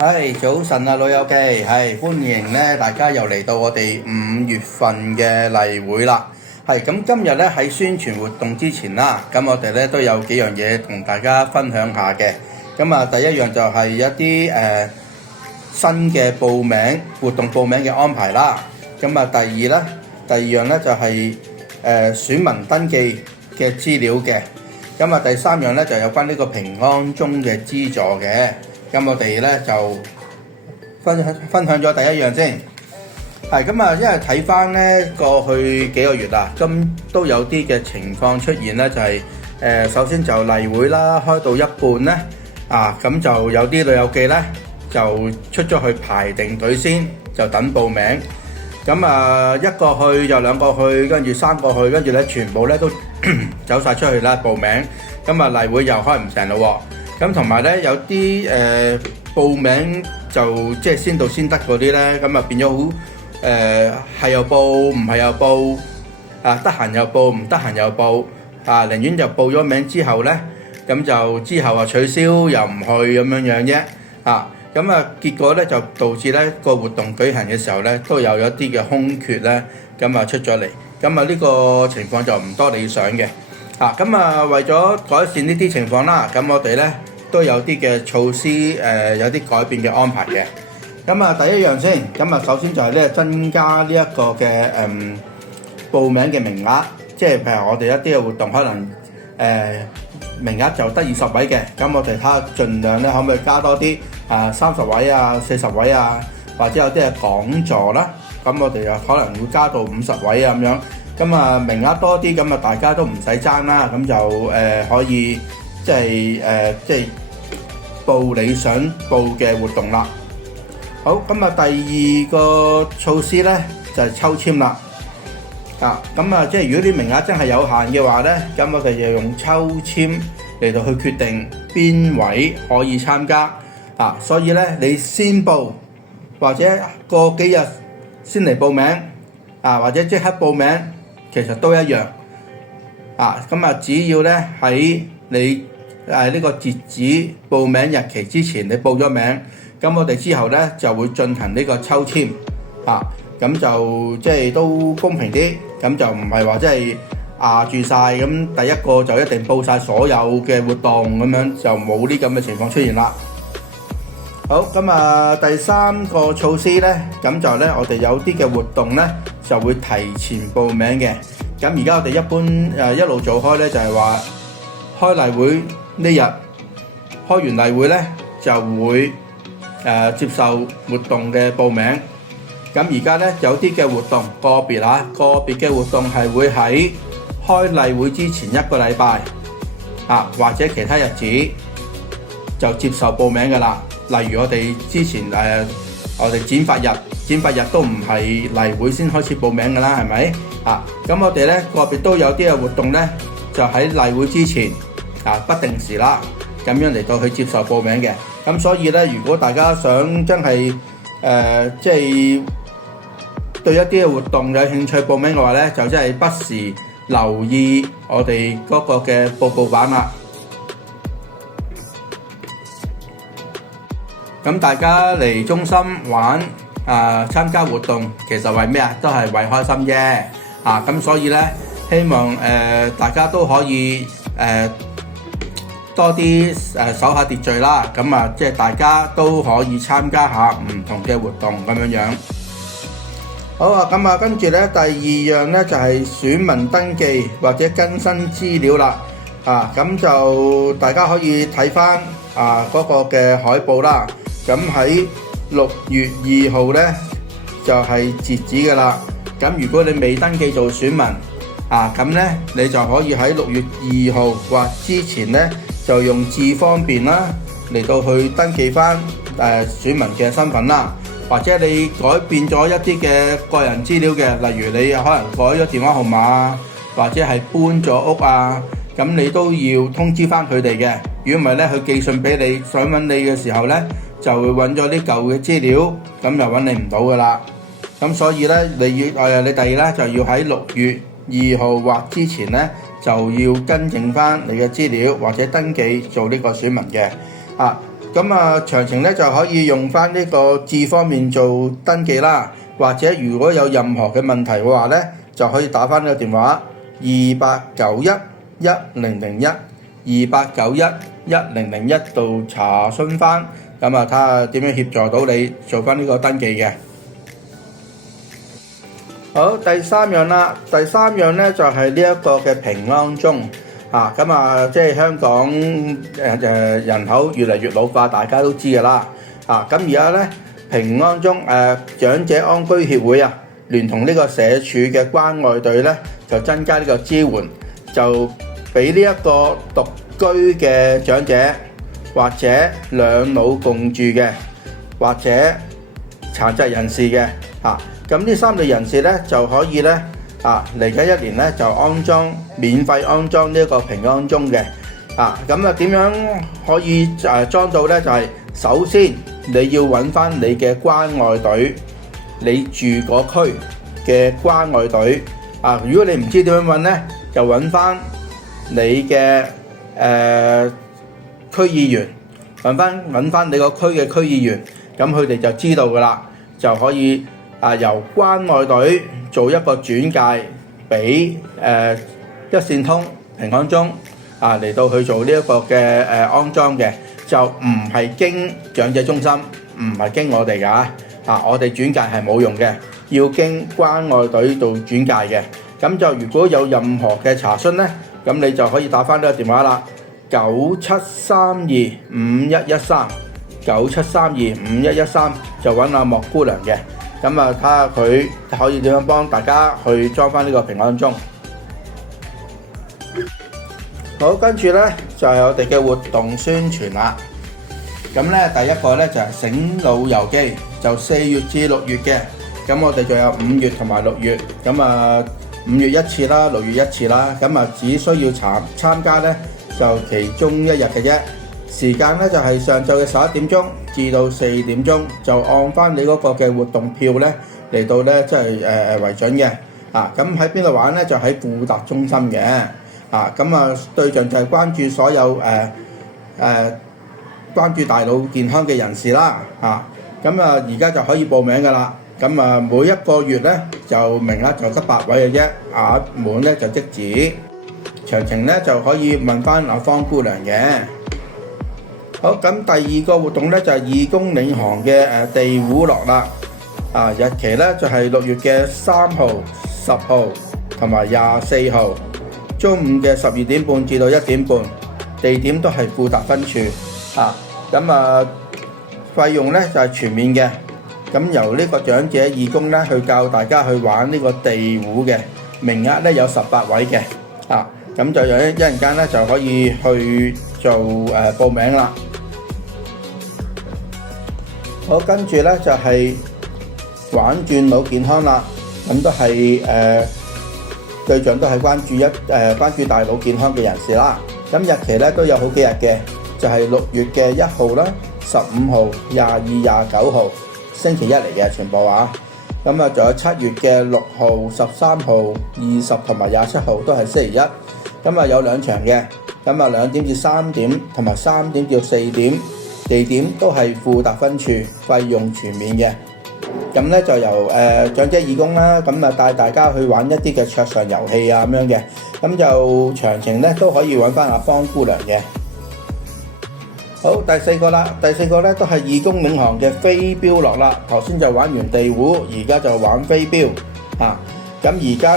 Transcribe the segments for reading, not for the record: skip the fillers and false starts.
早晨啊，老友記，歡迎咧，大家又嚟到我哋5月份嘅例會啦。咁今日咧喺宣傳活動之前啦，咁我哋咧都有幾樣嘢同大家分享下嘅。咁啊，第一樣就係一啲新嘅報名活動報名嘅安排啦。咁啊，第二樣咧就係選民登記嘅資料嘅。咁啊，第三樣咧就有關呢個平安鐘嘅資助嘅。咁我哋咧就分享咗第一樣先，咁啊，因為睇翻咧過去幾個月啦，咁都有啲嘅情況出現咧，就係首先就例會啦，開到一半咧，咁就有啲老友記咧就出咗去排定隊先，就等報名。咁啊，一個去就兩個去，跟住三個去，跟住咧全部咧都走晒出去啦報名。咁啊，例會又開唔成咯喎。咁同埋咧有啲報名就即係先到先得嗰啲咧，咁啊變咗好係又報唔係又報，得閒又報唔得閒又報，寧願就報咗名之後咧，咁就之後取消又唔去咁樣樣啫，咁啊結果咧就導致咧個活動舉行嘅時候咧都有一啲嘅空缺咧，咁啊出咗嚟，咁啊呢個情況就唔多理想嘅，咁啊為咗改善呢啲情況啦，咁我哋咧都有啲嘅措施，有啲改變嘅安排嘅。咁啊，第一樣先，咁啊，首先就係咧增加呢一個嘅報名嘅名額，即係譬如我哋一啲嘅活動，可能名額就得20位嘅，咁我哋睇下盡量咧可唔可以加多啲，30位啊、40位啊，或者有啲係講座啦，咁我哋又可能會加到50位啊咁樣。咁啊，名額多啲，咁啊大家都唔使爭啦，咁就可以即係報你想報嘅活動啦。好，咁啊第二個措施咧就係抽籤啦。咁啊即係如果啲名額真係有限嘅話咧，咁我哋就用抽籤嚟到去決定邊位可以參加。所以咧你先報或者過幾日先嚟報名，或者即刻報名，其實都一樣。咁啊只要咧喺你呢個截止報名日期之前你報咗名，咁我哋之後咧就會進行呢個抽籤，咁就即係都公平啲，咁就唔係話即係住晒，咁第一個就一定報晒所有嘅活動咁樣，就冇呢咁嘅情況出現啦。好，咁啊第三個措施咧，咁就咧我哋有啲嘅活動咧就會提前報名嘅。咁而家我哋一般一路做開咧就係話開例會呢日開完例會咧就會接受活動嘅報名。咁而家咧有啲嘅活動個別嘅活動係會喺開例會之前一個禮拜或者其他日子就接受報名㗎啦。例如我哋之前我哋剪髮日都唔係例會先開始報名㗎啦，係咪？咁我哋咧個別都有啲嘅活動咧就喺例會之前不定時啦，咁樣嚟到去接受報名嘅。咁所以咧，如果大家想真係即係對一啲嘅活動有興趣報名嘅話咧，就真係不時留意我哋嗰個嘅報告版啦。咁大家嚟中心玩參加活動，其實為咩啊？都係為開心啫。咁所以咧，希望大家都可以多啲守下秩序啦。咁啊，即係大家都可以參加下唔同嘅活動咁樣樣。好啊，咁啊，跟住咧第二樣咧就係選民登記或者更新資料啦。咁就大家可以睇翻嗰個嘅海報啦。咁喺6月2號咧就係截止㗎啦。咁如果你未登記做選民咁咧你就可以喺6月2號或之前咧就用智方便啦嚟到去登記翻選民嘅身份啦。或者你改變咗一啲嘅個人資料嘅，例如你可能改咗電話號碼或者係搬咗屋咁你都要通知翻佢哋嘅。如果唔係咧，佢寄信俾你想揾你嘅時候咧，就會揾咗啲舊嘅資料，咁就揾你唔到噶啦。咁所以咧，你第二咧就要喺6月2號或之前咧，就要更正翻你嘅資料或者登記做呢個選民嘅。咁啊，詳情咧就可以用翻呢個智方便做登記啦，或者如果有任何嘅問題嘅話咧，就可以打翻呢個電話28911001，28911001度查詢翻，咁啊睇下點樣協助到你做翻呢個登記嘅。好，第三樣啦，第三樣咧就係呢一個嘅平安鐘。咁即係香港人口越嚟越老化，大家都知㗎啦。咁而家咧平安鐘長者安居協會聯同呢個社署嘅關愛隊咧，就增加呢個支援，就俾呢一個獨居嘅長者，或者兩老共住嘅，或者殘疾人士嘅咁呢三類人士咧就可以咧。嚟緊一年咧就免費安裝呢一個平安鐘嘅。咁點樣可以裝到咧？就係首先你要揾翻你嘅關愛隊，你住嗰區嘅關愛隊。如果你唔知點樣揾咧，就揾翻你嘅區議員，揾翻你個區嘅區議員，咁佢哋就知道㗎啦，就可以由關愛隊做一個轉介俾一線通平安鐘嚟到去做呢一個嘅安裝嘅，就唔係經長者中心，唔係經我哋㗎我哋轉介係冇用嘅，要經關愛隊做轉介嘅。咁就如果有任何嘅查詢咧，咁你就可以打翻呢個電話啦，97325113，97325113就揾阿莫姑娘嘅。咁睇下佢可以點樣幫大家去裝翻呢個平安鐘。好，跟住咧就係我哋嘅活動宣傳啦。咁咧第一個咧就係醒腦遊記，就4月至6月嘅。咁我哋仲有5月同埋6月。咁5月一次啦，6月一次啦。咁只需要參加咧就其中1日嘅啫。時間咧就係上晝嘅11點鐘至到4點鐘，就按翻你嗰個嘅活動票咧嚟到咧，即係為準嘅。咁喺邊度玩咧？就喺富達中心嘅。對象就係關注所有關注大腦健康嘅人士啦。而家就可以報名㗎啦。每一個月咧就名額就得8位嘅啫，額滿咧就即止。詳情咧就可以問翻阿方姑娘嘅。好，咁第二個活動咧就係義工領航嘅地壺樂啦。日期咧就係6月嘅3號、10號同埋24號，中午嘅12點半至到1點半，地點都係富達分處。費用咧就係全免嘅。咁由呢個長者義工咧去教大家去玩呢個地壺嘅，名額咧有18位嘅。咁就有一陣間咧就可以去做報名啦。好，跟住咧就係玩轉腦健康啦。咁都係對象都係關注大腦健康嘅人士啦。咁日期咧都有好幾日嘅，就係6月嘅1號啦、15號、22、29號，星期一嚟嘅全部仲有7月嘅6號、13號、20同埋27號都係星期一。有2場嘅，2點至3點同埋3點至4點，地點都係富達分處，費用全免嘅。咁咧就由長者義工啦，帶大家去玩一啲嘅桌上遊戲咁樣嘅。咁就詳情咧都可以揾翻阿方姑娘嘅。好，第四個啦，第四個咧都係義工領航嘅飛鏢樂啦。頭先就玩完地壺，而家就玩飛鏢咁而家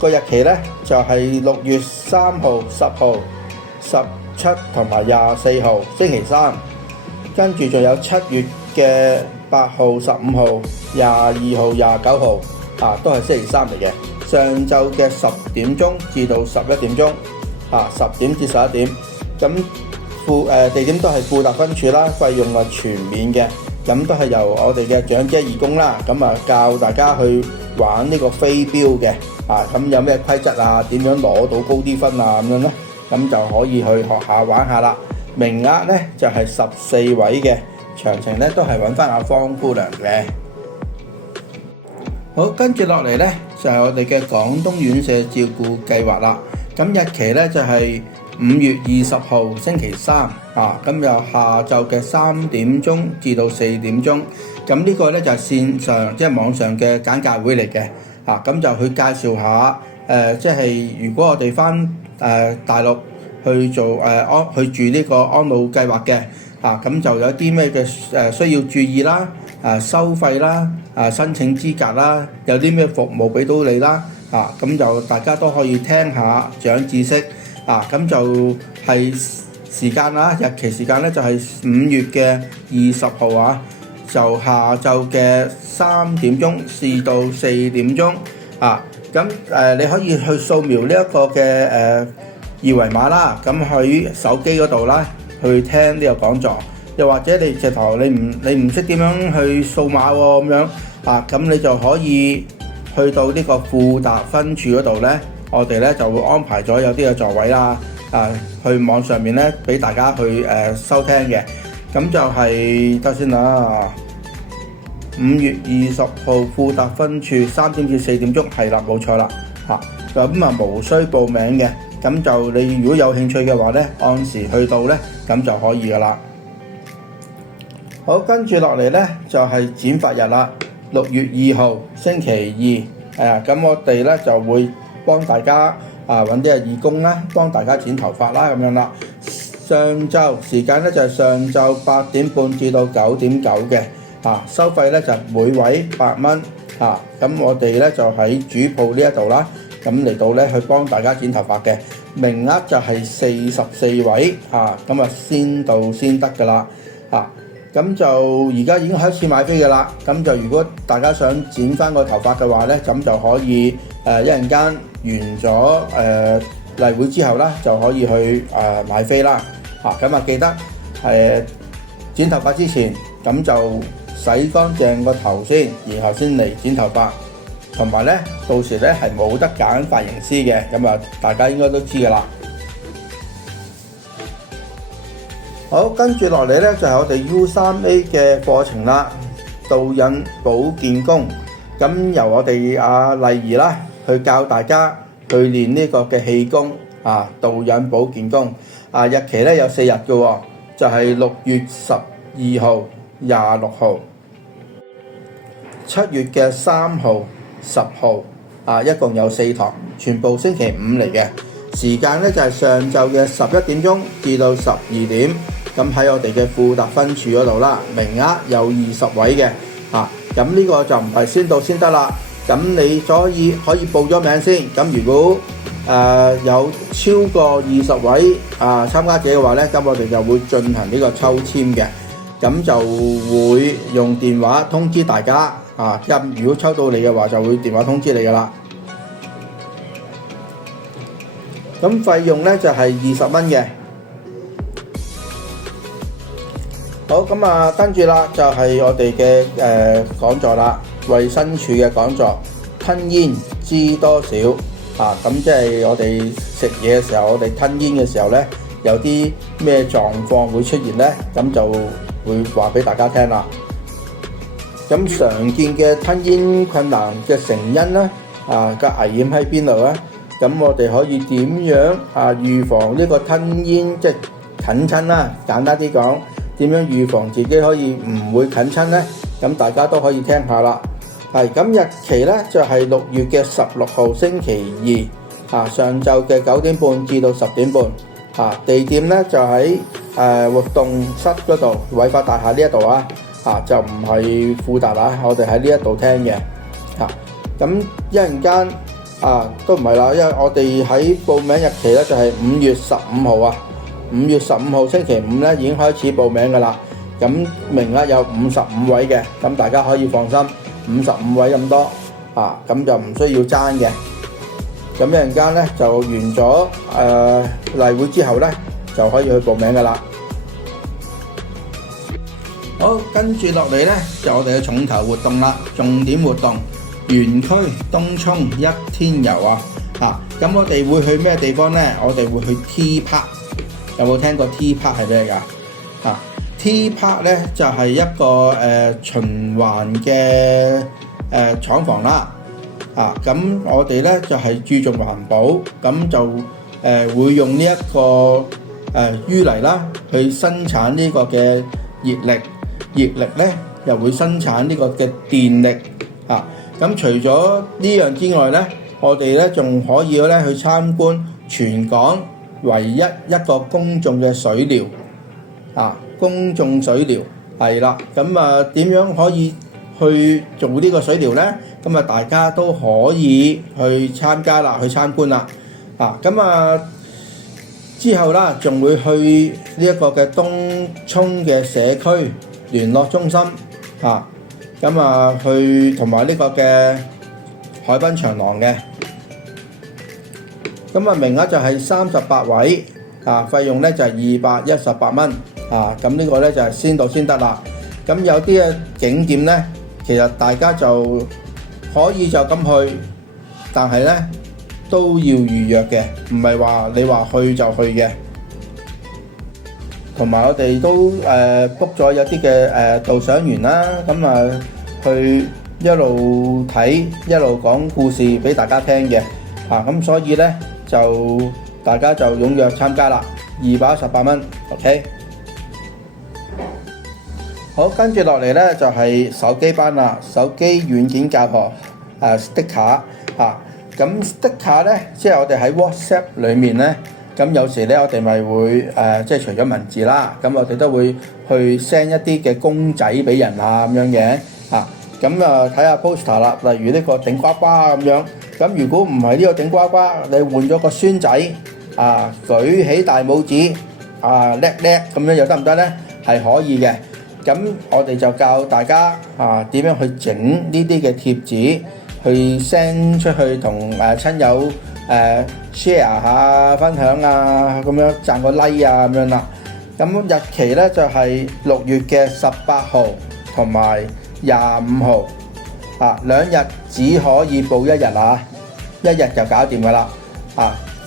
個日期咧就係6月3號、10號、17同埋24號，星期三。跟住仲有7月嘅8號、15號、22號、29號，都係星期三嚟嘅。上晝嘅10點鐘至到11點鐘，10點至11點。咁地點都係富達分處啦，費用係全免嘅。咁都係由我哋嘅長者義工啦，教大家去玩呢個飛鏢嘅。咁有咩規則點樣攞到高啲分咁樣咧？咁就可以去學下玩下啦。名額咧就係14位嘅，詳情咧都係揾翻阿方姑娘嘅。好，跟住落嚟咧就係我哋嘅廣東院舍照顧計劃啦。咁日期咧就係5月20號星期三咁由下晝嘅3點鐘至到4點鐘，咁呢個咧就係線上即係網上嘅簡介會嚟嘅咁就去介紹下即係如果我哋翻大陸去做去住呢個安老計劃嘅咁就有啲咩嘅需要注意啦，收費啦，申請資格啦，有啲咩服務俾到你啦咁就大家都可以聽下長知識咁就係時間日期時間咧就係5月20號就下晝嘅3點鐘至到4點鐘咁你可以去掃描呢一個嘅二維碼啦，咁喺手機嗰度啦去聽呢個講座，又或者你直頭你唔識點樣去掃碼喎咁樣咁你就可以去到呢個富達分處嗰度咧，我哋咧就會安排咗有啲嘅座位啦去網上面咧俾大家去收聽嘅，咁就係得先啦。5月20號富達分處3點至4點鐘係啦，冇錯啦咁無需報名嘅，咁就你如果有興趣嘅話咧，按時去到咧咁就可以噶啦。好，跟住落嚟咧就係剪髮日啦，6月2號星期二咁我哋咧就會幫大家揾啲義工啦，幫大家剪頭髮啦咁樣啦。上晝時間咧就係上晝8點半至到9點9嘅收費咧就每位8蚊咁我哋咧就喺主鋪呢一度啦，咁嚟到咧去幫大家剪頭髮嘅，名額就係44位咁先到先得噶啦咁就而家已經開始買飛噶啦，咁就如果大家想剪翻個頭髮嘅話咧，咁就可以一陣間完咗例會之後啦，就可以去買飛啦咁記得剪頭髮之前咁就洗乾淨個頭先，然後先嚟剪頭髮，同埋咧到時咧係冇得揀髮型師嘅，咁大家應該都知噶啦。好，跟住落嚟咧就係我哋 U3A 嘅課程啦，導引保健功，咁由我哋麗儀啦去教大家去練呢個嘅氣功導引保健功日期咧有4日嘅喎，就係6月12號、26號、7月嘅3號、10號一共有4堂，全部星期5嚟嘅，時間咧就係上晝嘅11點鐘至到12點，咁喺我哋嘅富達分處嗰度啦，名額有20位嘅咁呢個就唔係先到先得啦，咁你可以報咗名先，咁如果有超過20位參加者嘅話咧，咁我哋就會進行呢個抽籤嘅，咁就會用電話通知大家如果抽到你嘅話，就會電話通知你噶啦。咁費用咧就係20蚊嘅。好，咁跟住啦，就係我哋嘅講座啦，衛生署嘅講座，吞煙知多少咁即係我哋食嘢嘅時候，我哋吞煙嘅時候咧，有啲咩狀況會出現咧？咁就會話俾大家聽啦。咁常見嘅吞煙困難嘅成因咧，個危險喺邊度咧？咁我哋可以點樣預防呢個吞煙即係近親啦？簡單啲講，點樣預防自己可以唔會近親咧？咁大家都可以聽下啦。咁日期咧就係6月嘅16號星期二上晝嘅9點半至到10點半地點咧就喺活動室嗰度，偉發大廈呢一度就唔係富達我哋喺呢一度聽嘅咁一陣間都唔係啦，因為我哋喺報名日期咧就係5月15號5月15號星期5咧已經開始報名噶啦，咁名額有55位嘅，咁大家可以放心，55位咁多咁就唔需要爭嘅。咁一陣間咧就完咗例會之後咧就可以去報名噶啦。好，跟住落嚟咧就我哋嘅重頭活動啦，重點活動園區東涌一天遊咁我哋會去咩地方咧？我哋會去 T Park， 有冇聽過 T Park 係咩㗎？T Park 咧就係一個循環嘅廠房啦咁我哋咧就係注重環保，咁就會用呢一個淤泥啦去生產呢個嘅熱力，熱力咧又會生產呢個嘅電力啊。咁除咗呢樣之外咧，我哋咧仲可以咧去參觀全港唯一一個公眾嘅水療啊，公眾水療係啦。咁啊點樣可以去做呢個水療咧？咁啊大家都可以去參加啦，去參觀啦。啊咁啊之後啦，仲會去呢一個嘅東涌嘅社區聯絡中心啊，咁啊去同埋呢個嘅海濱長廊嘅。咁啊名額就係38位啊，費用咧就係218蚊啊。咁呢個咧就係先到先得啦。咁有啲嘅景點咧，其實大家就可以就咁去，但係咧都要預約嘅，唔係話你話去就去嘅。同埋我哋都book 咗有啲嘅導賞員啦，咁啊去一路睇一路講故事俾大家聽嘅。咁所以咧就大家就踴躍參加啦，218蚊 ，OK。好，跟住落嚟咧就係手機班啦，手機軟件教學sticker 咁 sticker 咧，即係我哋喺 WhatsApp 裡面咧，咁有時咧我哋咪會即係除咗文字啦，咁我哋都會去 send 一啲嘅公仔俾人啊咁樣嘅咁啊睇下 poster 啦，例如呢個頂呱呱咁樣。咁如果唔係呢個頂呱呱，你換咗個孫仔舉起大拇指叻叻咁樣又得唔得咧？係可以嘅。咁我哋就教大家點樣去整呢啲嘅貼紙，去 send 出去同親友share 下分享啊，咁樣讚個 like 啊咁樣啦。咁日期咧就係6月嘅18號同埋25號兩日只可以報一日一日就搞掂噶啦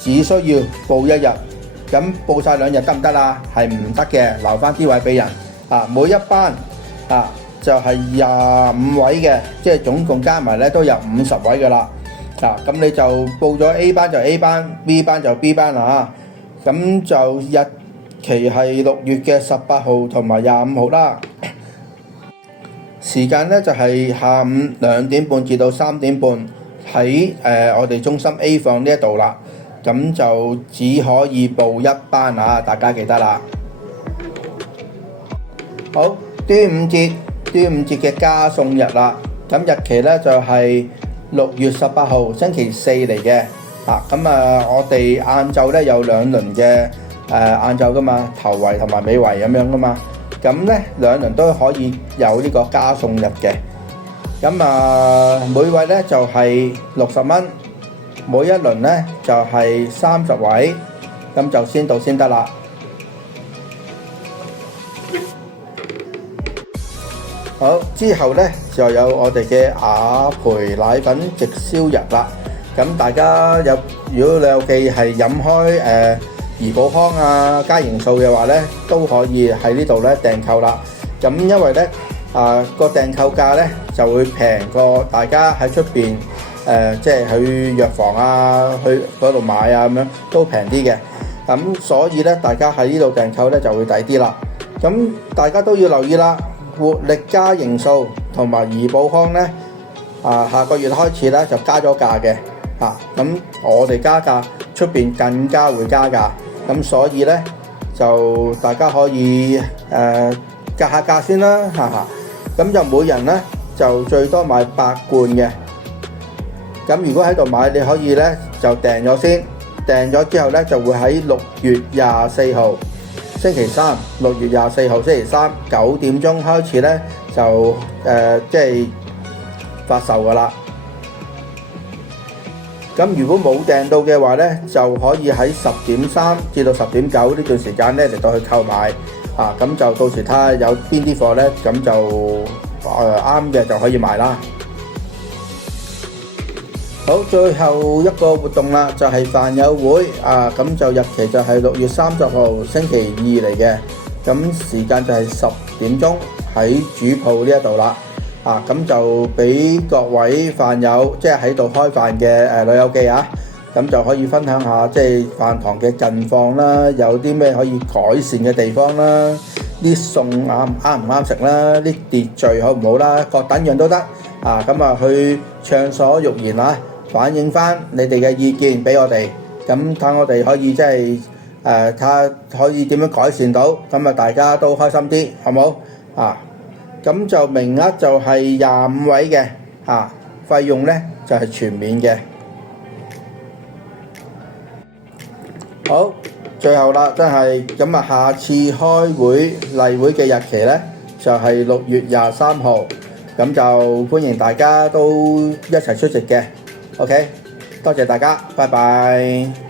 只需要報一日。咁報晒2日得唔得啊？係唔得嘅，留翻啲位俾人每一班就係25位嘅，即係總共加埋咧都有50位噶啦咁你就報咗 A 班就 A 班，B 班就 B 班咁就日期係6月嘅18號同埋25號啦。時間咧就係下午2點半至到3點半喺我哋中心 A 房呢一度啦。咁就只可以報一班大家記得啦。好，端午節嘅加送日啦。咁日期咧就係6月18號星期四嚟嘅。咁我哋晏晝咧有2輪嘅晏晝噶嘛，頭圍同埋尾圍咁樣噶嘛。咁咧2輪都可以有呢個加送日嘅。咁每位咧就係60蚊，每一輪咧就係30位，咁就先到先得啦。好，之後咧就有我哋嘅雅培奶粉直銷日啦。咁大家如果你有記係飲開怡寶康加營素嘅話咧，都可以喺呢度咧訂購啦。咁因為咧個訂購價咧就會平過大家喺出邊即係去藥房去嗰度買咁樣都平啲嘅。咁所以咧大家喺呢度訂購咧就會抵啲啦。咁大家都要留意啦。活力加營素同埋怡寶康咧下個月開始咧就加咗價嘅咁我哋加價，出邊更加會加價。咁所以咧就大家可以格下價先啦咁就每人咧就最多買8罐嘅。咁如果喺度買，你可以咧就訂咗先，訂咗之後咧就會喺6月24號星期三，6月24號星期三9點鐘開始咧就即係發售噶啦。咁如果冇訂到嘅話咧，就可以喺10:3至到10:9呢段時間咧嚟到去購買咁就到時睇下有邊啲貨咧，咁就啱嘅就可以買啦。好，最後一個活動啦，就係飯友會咁就日期就係6月30號星期二嚟嘅。咁時間就係10點鐘喺主鋪呢一度啦。咁就俾各位飯友，即係喺度開飯嘅老友記咁就可以分享下即係飯堂嘅近況啦，有啲咩可以改善嘅地方啦，啲餸啱唔啱食啦，啲秩序好唔好啦，各等樣都得啊。咁啊去暢所欲言啊，反映翻你哋嘅意見俾我哋，咁睇我哋可以即係睇下可以點樣改善到，咁啊大家都開心啲，好冇啊？咁就名額就係25位嘅啊，費用咧就係全免嘅。好，最後啦，真係咁啊！下次開會例會嘅日期咧就係6月23號，咁就歡迎大家都一齊出席嘅。OK，多謝大家，拜拜。